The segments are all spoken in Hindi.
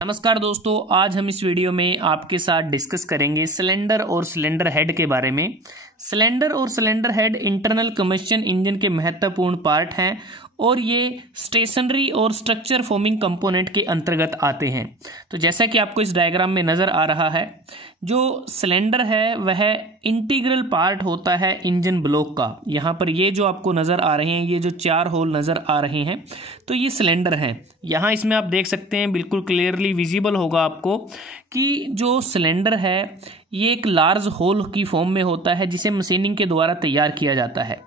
नमस्कार दोस्तों, आज हम इस वीडियो में आपके साथ डिस्कस करेंगे सिलेंडर और सिलेंडर हेड के बारे में। सिलेंडर और cylinder head internal combustion engine के महत्वपूर्ण पार्ट हैं और ये स्टेशनरी और स्ट्रक्चर फॉर्मिंग कंपोनेंट के अंतर्गत आते हैं। तो जैसा कि आपको इस डायग्राम में नज़र आ रहा है, जो सिलेंडर है वह इंटीग्रल पार्ट होता है इंजन ब्लॉक का। यहाँ पर ये जो आपको नज़र आ रहे हैं, ये जो 4 होल नज़र आ रहे हैं, तो ये सिलेंडर हैं। यहाँ इसमें आप देख सकते हैं, बिल्कुल क्लियरली विजिबल होगा आपको कि जो सिलेंडर है ये एक लार्ज होल की फॉर्म में होता है जिसे मशीनिंग के द्वारा तैयार किया जाता है।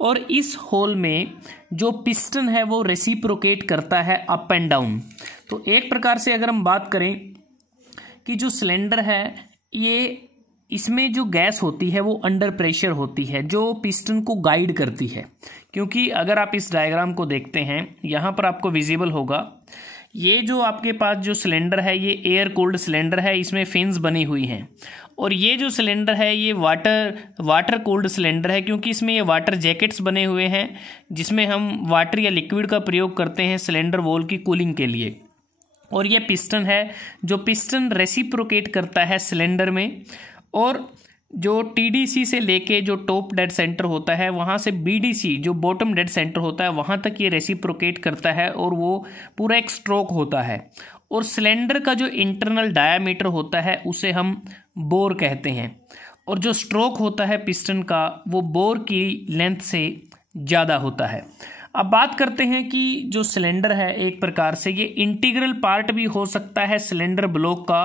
और इस होल में जो पिस्टन है वो रेसिप्रोकेट करता है अप एंड डाउन। तो एक प्रकार से अगर हम बात करें कि जो सिलेंडर है ये इसमें जो गैस होती है वो अंडर प्रेशर होती है जो पिस्टन को गाइड करती है। क्योंकि अगर आप इस डायग्राम को देखते हैं, यहाँ पर आपको विजिबल होगा, ये जो आपके पास जो सिलेंडर है ये एयर कूल्ड सिलेंडर है, इसमें फिन्स बनी हुई हैं। और ये जो सिलेंडर है ये वाटर कूल्ड सिलेंडर है, क्योंकि इसमें ये वाटर जैकेट्स बने हुए हैं जिसमें हम वाटर या लिक्विड का प्रयोग करते हैं सिलेंडर वॉल की कूलिंग के लिए। और ये पिस्टन है, जो पिस्टन रेसिप्रोकेट करता है सिलेंडर में। और जो टीडीसी से लेके जो टॉप डेड सेंटर होता है वहाँ से बीडीसी जो बॉटम डेड सेंटर होता है वहाँ तक ये रेसिप्रोकेट करता है और वो पूरा एक स्ट्रोक होता है। और सिलेंडर का जो इंटरनल डायामीटर होता है उसे हम बोर कहते हैं, और जो स्ट्रोक होता है पिस्टन का वो बोर की लेंथ से ज़्यादा होता है। अब बात करते हैं कि जो सिलेंडर है एक प्रकार से ये इंटीग्रल पार्ट भी हो सकता है सिलेंडर ब्लॉक का,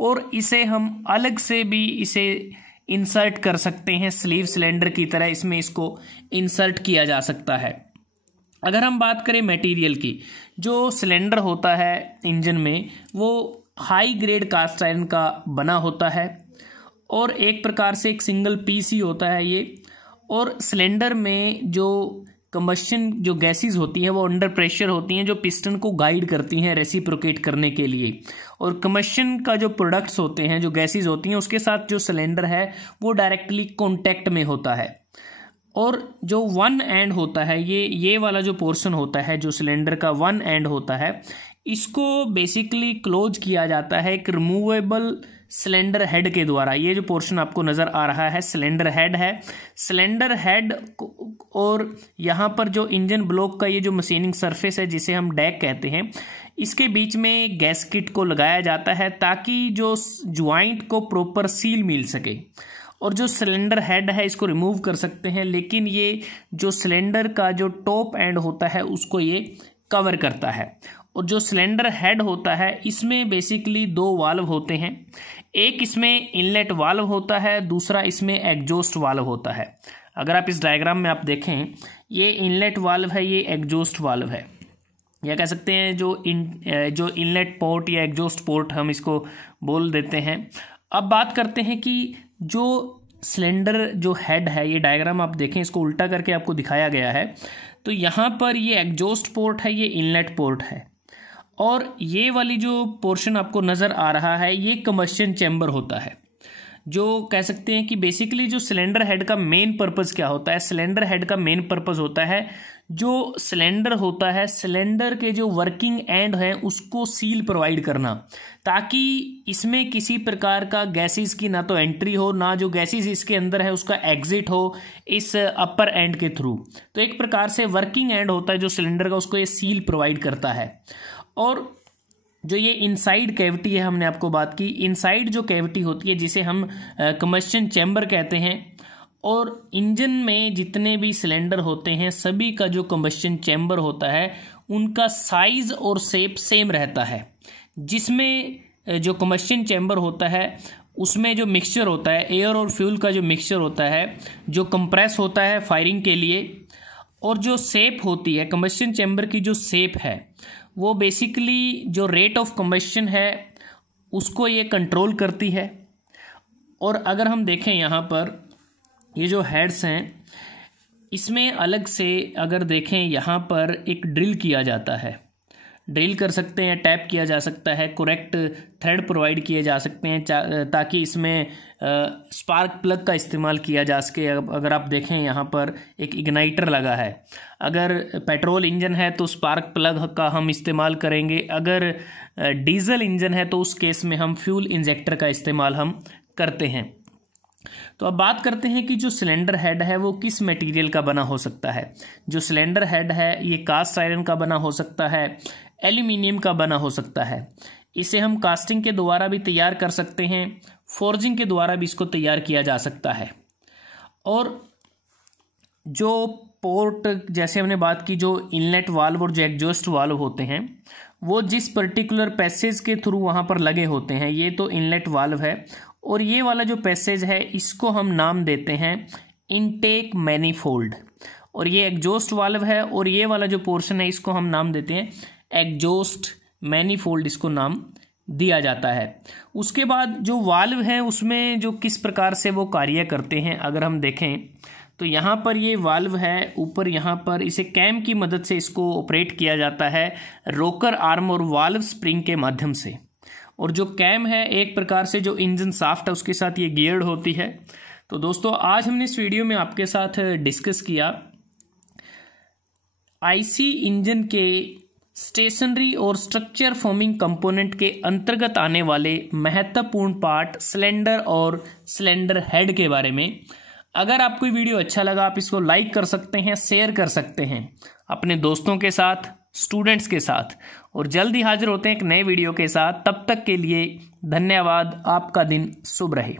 और इसे हम अलग से भी इसे इंसर्ट कर सकते हैं स्लीव सिलेंडर की तरह, इसमें इसको इंसर्ट किया जा सकता है। अगर हम बात करें मटेरियल की, जो सिलेंडर होता है इंजन में वो हाई ग्रेड कास्ट आयरन का बना होता है और एक प्रकार से एक सिंगल पीस ही होता है ये। और सिलेंडर में जो कंबशन जो गैसेस होती हैं वो अंडर प्रेशर होती हैं जो पिस्टन को गाइड करती हैं रेसिप्रोकेट करने के लिए। और कंबशन का जो प्रोडक्ट्स होते हैं, जो गैसेस होती हैं, उसके साथ जो सिलेंडर है वो डायरेक्टली कॉन्टैक्ट में होता है। और जो वन एंड होता है, ये वाला जो पोर्शन होता है जो सिलेंडर का वन एंड होता है, इसको बेसिकली क्लोज किया जाता है एक रिमूवेबल सिलेंडर हेड के द्वारा। ये जो पोर्शन आपको नज़र आ रहा है सिलेंडर हेड है। सिलेंडर हेड और यहाँ पर जो इंजन ब्लॉक का ये जो मशीनिंग सरफेस है जिसे हम डैक कहते हैं, इसके बीच में गैस्केट को लगाया जाता है ताकि जो ज्वाइंट को प्रॉपर सील मिल सके। और जो सिलेंडर हेड है इसको रिमूव कर सकते हैं, लेकिन ये जो सिलेंडर का जो टॉप एंड होता है उसको ये कवर करता है। और जो सिलेंडर हेड होता है इसमें बेसिकली 2 वाल्व होते हैं, एक इसमें इनलेट वाल्व होता है, दूसरा इसमें एग्जॉस्ट वाल्व होता है। अगर आप इस डायग्राम में आप देखें, ये इनलेट वाल्व है, ये एग्जॉस्ट वाल्व है, या कह सकते हैं जो इनलेट पोर्ट या एग्जॉस्ट पोर्ट हम इसको बोल देते हैं। अब बात करते हैं कि जो सिलेंडर जो हेड है, ये डायग्राम आप देखें, इसको उल्टा करके आपको दिखाया गया है। तो यहाँ पर ये एग्जॉस्ट पोर्ट है, ये इनलेट पोर्ट है, और ये वाली जो पोर्शन आपको नज़र आ रहा है ये कंबशन चैम्बर होता है। जो कह सकते हैं कि बेसिकली जो सिलेंडर हेड का मेन पर्पज़ क्या होता है, सिलेंडर हेड का मेन पर्पज़ होता है जो सिलेंडर होता है, सिलेंडर के जो वर्किंग एंड है उसको सील प्रोवाइड करना, ताकि इसमें किसी प्रकार का गैसेस की ना तो एंट्री हो, ना जो गैसेस इसके अंदर है उसका एग्जिट हो इस अपर एंड के थ्रू। तो एक प्रकार से वर्किंग एंड होता है जो सिलेंडर का, उसको ये सील प्रोवाइड करता है। और जो ये इनसाइड कैविटी है, हमने आपको बात की, इनसाइड जो कैविटी होती है जिसे हम कंबशन चैम्बर कहते हैं, और इंजन में जितने भी सिलेंडर होते हैं सभी का जो कंबशन चैम्बर होता है उनका साइज और शेप सेम रहता है। जिसमें जो कंबशन चैम्बर होता है उसमें जो मिक्सचर होता है, एयर और फ्यूल का जो मिक्सचर होता है, जो कंप्रेस होता है फायरिंग के लिए, और जो शेप होती है कंबशन चैम्बर की, जो शेप है वो बेसिकली जो रेट ऑफ कंबशन है उसको ये कंट्रोल करती है। और अगर हम देखें यहाँ पर ये जो हेड्स हैं इसमें अलग से अगर देखें, यहाँ पर एक ड्रिल किया जाता है। ड्रिल कर सकते हैं, टैप किया जा सकता है, करेक्ट थ्रेड प्रोवाइड किए जा सकते हैं ताकि इसमें स्पार्क प्लग का इस्तेमाल किया जा सके। अगर आप देखें यहाँ पर एक इग्नाइटर लगा है, अगर पेट्रोल इंजन है तो स्पार्क प्लग का हम इस्तेमाल करेंगे, अगर डीजल इंजन है तो उस केस में हम फ्यूल इंजेक्टर का इस्तेमाल हम करते हैं। तो अब बात करते हैं कि जो सिलेंडर हेड है वो किस मटेरियल का बना हो सकता है। जो सिलेंडर हेड है ये कास्ट आयरन का बना हो सकता है, एल्यूमिनियम का बना हो सकता है। इसे हम कास्टिंग के द्वारा भी तैयार कर सकते हैं, फोर्जिंग के द्वारा भी इसको तैयार किया जा सकता है। और जो पोर्ट, जैसे हमने बात की, जो इनलेट वाल्व और जो एग्जॉस्ट वाल्व होते हैं वो जिस पर्टिकुलर पैसेज के थ्रू वहाँ पर लगे होते हैं, ये तो इनलेट वाल्व है, और ये वाला जो पैसेज है इसको हम नाम देते हैं इनटेक मैनीफोल्ड, और ये एग्जॉस्ट वाल्व है, और ये वाला जो पोर्शन है इसको हम नाम देते हैं एग्जॉस्ट मैनीफोल्ड, इसको नाम दिया जाता है। उसके बाद जो वाल्व है उसमें जो किस प्रकार से वो कार्य करते हैं अगर हम देखें तो यहाँ पर ये वाल्व है, ऊपर यहाँ पर इसे कैम की मदद से इसको ऑपरेट किया जाता है रोकर आर्म और वाल्व स्प्रिंग के माध्यम से। और जो कैम है एक प्रकार से जो इंजन शाफ्ट है उसके साथ ये गियर्ड होती है। तो दोस्तों आज हमने इस वीडियो में आपके साथ डिस्कस किया आईसी इंजन के स्टेशनरी और स्ट्रक्चर फॉर्मिंग कंपोनेंट के अंतर्गत आने वाले महत्वपूर्ण पार्ट सिलेंडर और सिलेंडर हेड के बारे में। अगर आपको वीडियो अच्छा लगा आप इसको लाइक कर सकते हैं, शेयर कर सकते हैं अपने दोस्तों के साथ, स्टूडेंट्स के साथ, और जल्द ही हाजिर होते हैं एक नए वीडियो के साथ। तब तक के लिए धन्यवाद। आपका दिन शुभ रहे।